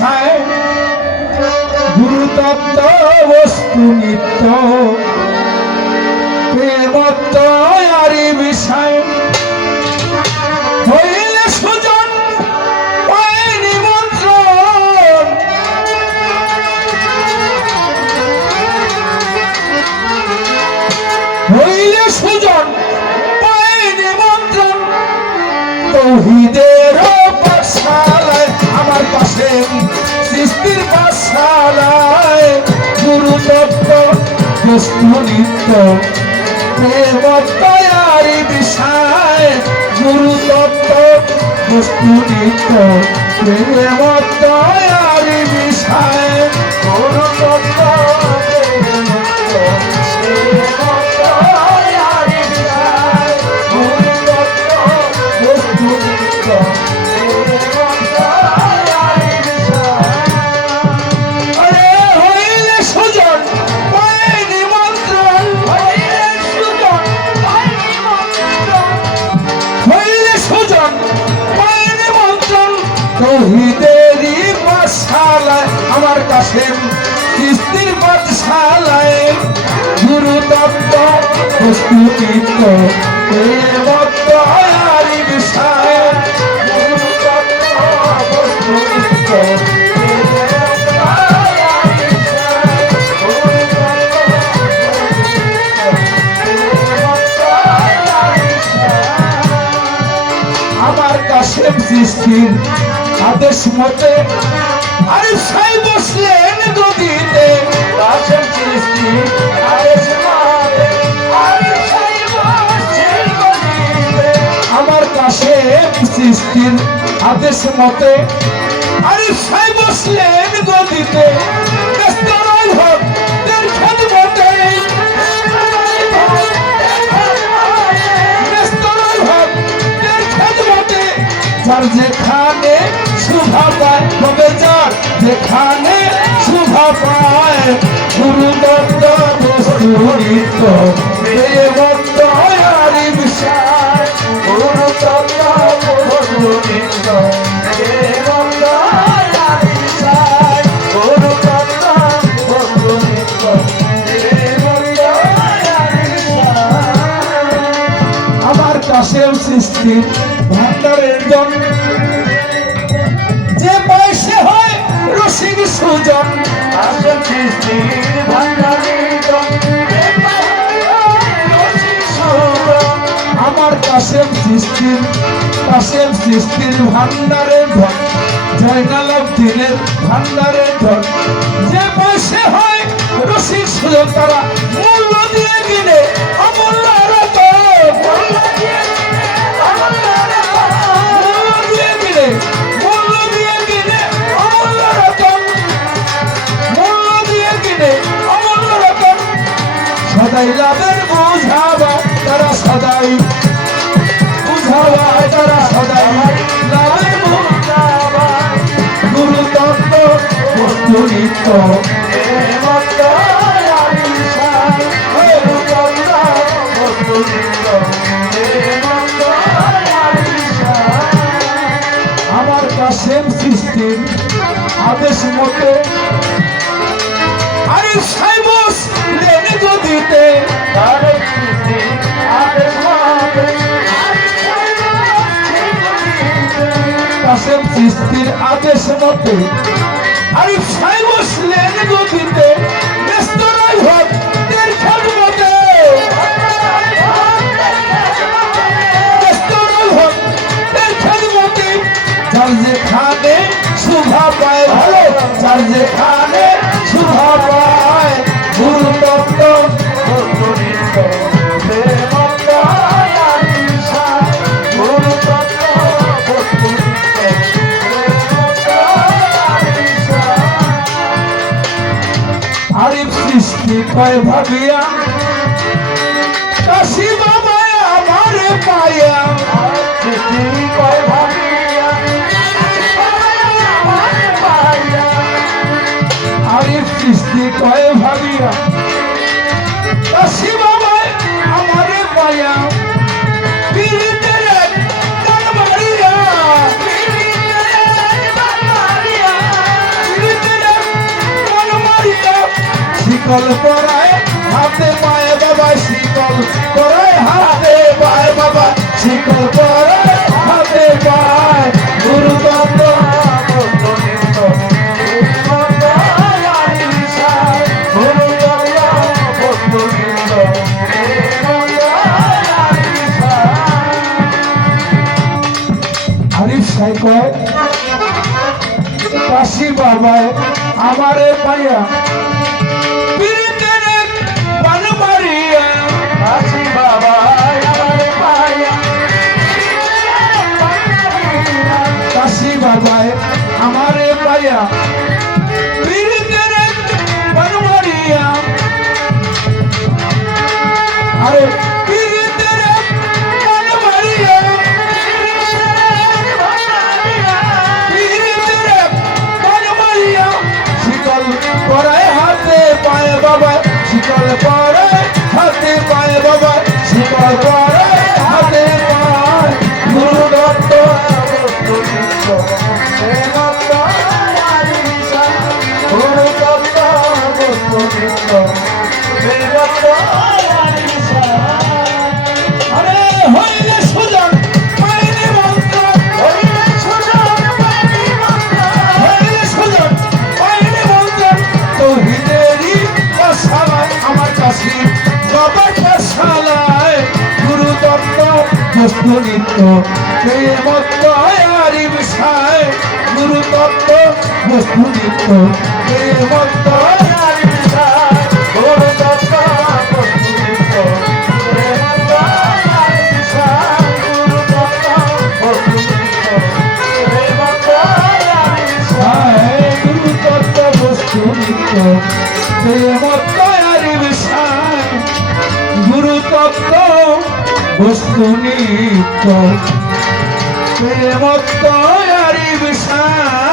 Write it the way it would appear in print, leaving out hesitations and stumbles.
বিষয় গুরুতত্ত্ব বস্তু নিত্য প্রেমত্ব আরি বিষয় হইলে সুজন পায় নিমন্ত্রণ হইলে সুজন পায় নিমন্ত্রণ তৌহিদের পাঠশালায় আমার পাশে সৃষ্টির পাঠশালায় গুরুতত্ত্ব বস্তু নিত্য প্রেমত্বয়ারি বিষয় গুরুতত্ত্ব বস্তু নিত্য প্রেমত্বয়ারি বিষয় গুরুতত্ত্ব তৌহিদেরই পাঠশালায় আমার কাছে সৃষ্টির পাঠশালায় গুরুতত্ত্ব বস্তু নিত্য প্রেমত্বয়ারি বিষয় গুরুতত্ত্ব বস্তু নিত্য আমার কাছে সৃষ্টির আদেশ মতে আরে সাই বসলেন গদিতে কাশেম সৃষ্টি আদেশ মতে আরে সাই বসলেন গদিতে আমার কাশেম সৃষ্টির আদেশ মতে আরে সাই বসলেন গদিতে ব্যস্তরাই হোক তের খেদমতে ব্যস্তরাই হোক তের খেদমতে যার যেখানে শুভা পায় তবে যার যেখানে শুভা পায় গুরুতত্ত্ব বস্তু নিত্য প্রেমত্বয়ারি বিষয় গুরুতত্ত্ব বস্তু নিত্য প্রেমত্বয়ারি বিষয় গুরুতত্ত্ব বস্তু নিত্য প্রেমত্বয়ারি বিষয় আমার কাশেম সৃষ্টির ভান্ডারের জন যে বয়সে হয় রসিক সুজন কাশেম সৃষ্টির ভান্ডারের জন আমার কাশেম সৃষ্টির ভান্ডারের ধন জয়নালাব্দিনের ভান্ডারের ধন যে বয়সে হয় রসিক সুজন তারা মূল্য দিয়ে কিনে অমূল্য রতন মূল্য দিয়ে কিনে সদাই লাভের বুঝাবা তারা সদাই বুঝাবা তারা সদাই লাভের বুঝাবা গুরুতত্ত্ব বস্তু নিত্য প্রেমত্বয়ারি বিষয় গুরুতত্ত্ব বস্তু নিত্য প্রেমত্বয়ারি বিষয় আমার কাশেম সৃষ্টির আদেশ মতে আরে সাই বসলেন গদিতে কাশেম সৃষ্টির আদেশ মতে আরে সাই বসলেন গদিতে ব্যস্তরাই হোক তের খেদমতে ব্যস্তরাই হোক তের খেদমতে যার যেখানে শুভা পায় ভালো যার যেখানে শুভা পায় গুরুতত্ত্ব বস্তু নিত্য প্রেমত্বয়ারি বিষয় গুরুতত্ত্ব বস্তু নিত্য প্রেমত্বয়ারি বিষয় আরিফ সৃষ্টি কয় ভাবিয়া কাশি বাবায় আমারে পায়া সৃষ্টি কয় ভাবিয়া আরিফ সৃষ্টি কয় ভাবিয়া কাশি বাবায় আমারে পায়া পীড়িতের গান মারিয়া শিকল পরায় হাতে পায়ে বাবা শিকল পরায় হাতে পায়ে বাবা শিকল পরায় হাতে পায় গুরু তত্ত্ব বস্তু নিত্য আরিফ সাই কয় কাশি বাবায় আমারে পাইয়া পীড়িতের এক পান মারিয়া কাশি বাবায় আমারে পাইয়া কাশি বাবায় আমারে পাইয়া পীড়িতের এক পান মারিয়া আরে পীড়িতের এক পান মারিয়া পরায় হাতে পায়ে বাবা শিকল পরায় হাতে পায়ে বাবা শিকল পরায় হাতে পায় গুরু দত্ত গুরু দত্ত আরে হইলে সুজন পাইনি মন্ত্র হইলে সুজন পাইনি মন্ত্র হইলে সুজন পাইনি মন্ত্র তৌহিদেরই পাঠশালায় আমার কাছে বাবার পাঠশালায় গুরু দত্ত বস্তু নিত্য প্রেমত্ত আরিফ সাই গুরু দত্ত বস্তু নিত্য প্রেমত্ত আরিফ সাই গুরু দত্ত বস্তু নিত্য প্রেমত্ত আরিফ সাই গুরু দত্ত বস্তু নিত্য প্রেমত্ত আরিফ সাই গুরু দত্ত বস্তু নিত্য প্রেমত্ত আরিফ সাই গুরু তত্ত্ব বস্তু নিত্য প্রেমত্ত আরিফ সাই